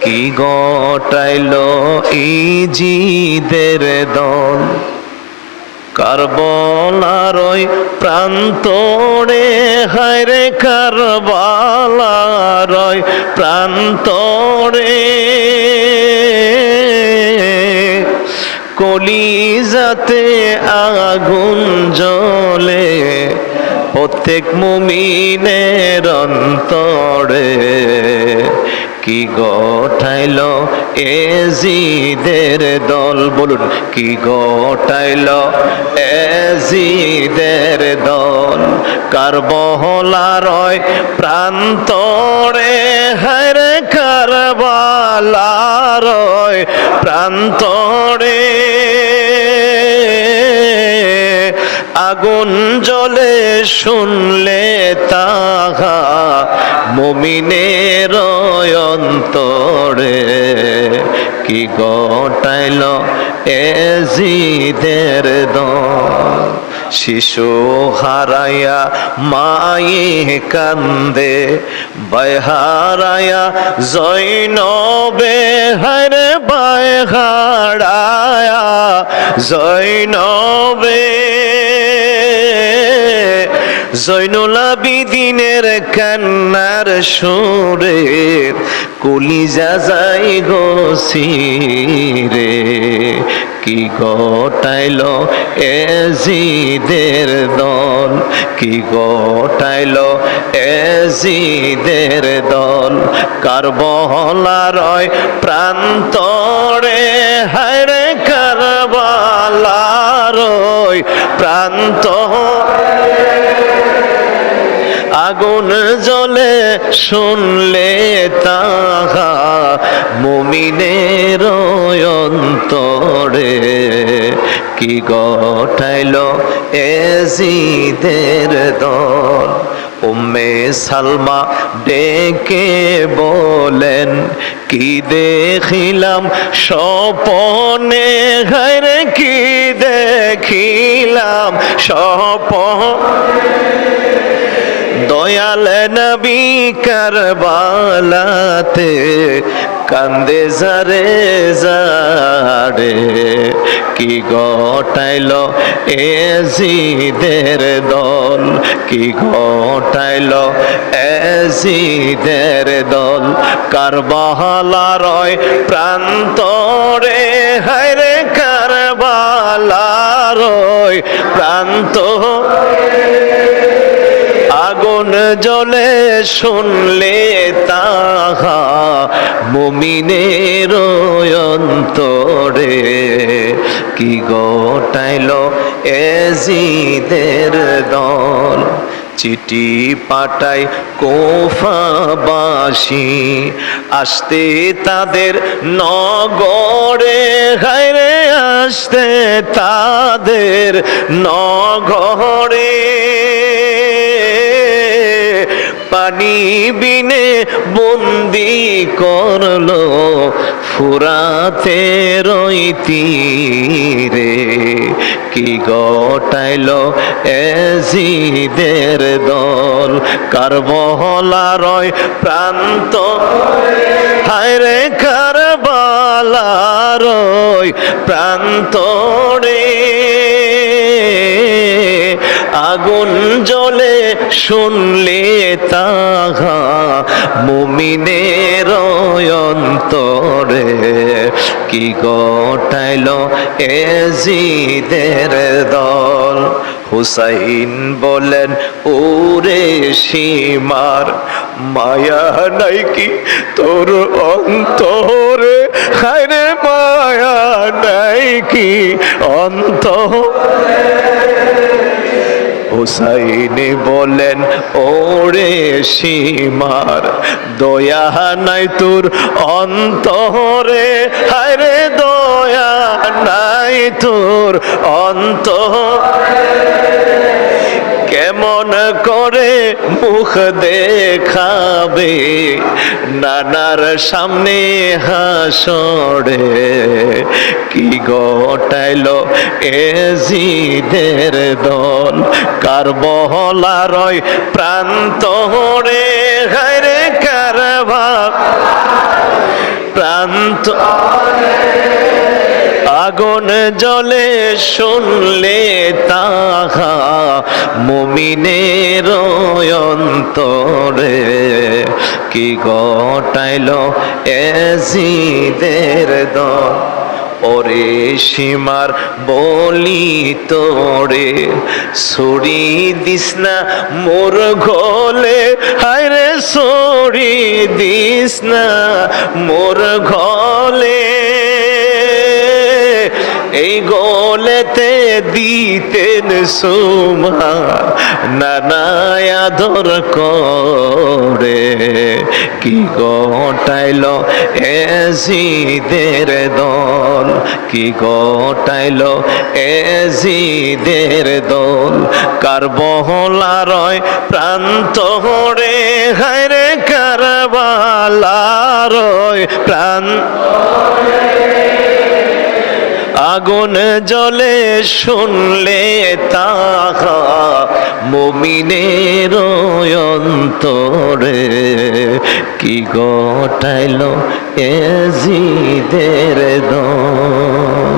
কি গটাইল ইজিদের দল? কারবলারই প্রান্তরে, হায়রে কারবালারই প্রান্তরে। কলিজাতে আগুন জ্বলে, প্রত্যেক মুমিনের অন্তরে। কি গঠাইল এজিদের দল? বলুন, কি গঠাইল এজিদের দল? কারবহলারয় প্রান্তরে হরে কারবালারয় প্রান্তরে। আগুন জ্বলে শুনলে তাহা মমিনের অন্তরে কি গটাইল এজিদের দল? শিশু হারাইয়া মায়ে কান্দে বহারায়া জৈনবে হরে বহারায়া জৈনবে। জৈনুল আবিদিনের কান্নার সুরে, কলিজা যাই গসিরে কি গটাইল এজিদের দল? কি গটাইল এজিদের দল? কারবলারয় প্রান্তরে, হায়রে কারবালারয় প্রান্ত জ্বলে শুনলে তাহা মুমিনের অন্তরে। কি গঠাইল এজিদের দল? উম্মে সালমা ডেকে বলেন, কি দেখিলাম স্বপনে? ঘরে কি দেখিলাম স্বপনে? দয়াল নবী কারবালাতে কান্দে জারে জারে। কি গটাইল এজিদের দল? কি গটাইল এজিদের দল? কারবালারয় প্রান্তরে, হায়রে কারবালারয় প্রান্ত জ্বলে শুনলে তাহা মুমিনের অন্তরে। কি গটাইল এজিদের দল? চিঠি পাঠাই কোফাবাসী। আসতে তাদের নগরে, হায়রে আসতে তাদের নগরে। বিনে বন্দি করল ফুরাতে রইতি রে কি গটাইল এজিদের দল? কারবহলারয় প্রান্ত। হায়রে কারবালারয় প্রান্তরে আগুন শুনলে তাহা মুমিনের অন্তরে কি গটাইল এজিদের দল? হুসাইন বলেন, ওরে সীমার মায়া নাই কি? তোর অন্তরে হায়রে মায়া নাই কি? অন্তরে হুসাইনি বলেন, ওরে সীমার দয়া নাই তোর অন্তরে। হায়রে দয়া নাই তোর অন্ত কেমন করে মুখ দেখাবে, নানার সামনে হাসড়ে কি গটাইল এজিদের দল? কার বহলারয় প্রান্ত রে হায়রে কারবা প্রান্ত আগুন জলে শুনলে তাহা মুমিনের অন্তরে। কি ঘটাইল এজিদের দল? ওরে সীমার বলি তোরে ছড়ি দিস না মোর ঘলে? হায়রে ছড়ি দিস না মোর ঘলে? এই গোলেতে দিতেন সুমা নানায় আদর করে। কি গোটাইল এজিদের দল? কি গোটাইল এজিদের দল? কার বহলারয় প্রান্ত হরে হায় হায়রে কারবালারয় প্রান্ত আগুন জলে শুনলে তাহা মমিনের অন্তরে। কি গটাইল এজিদের দল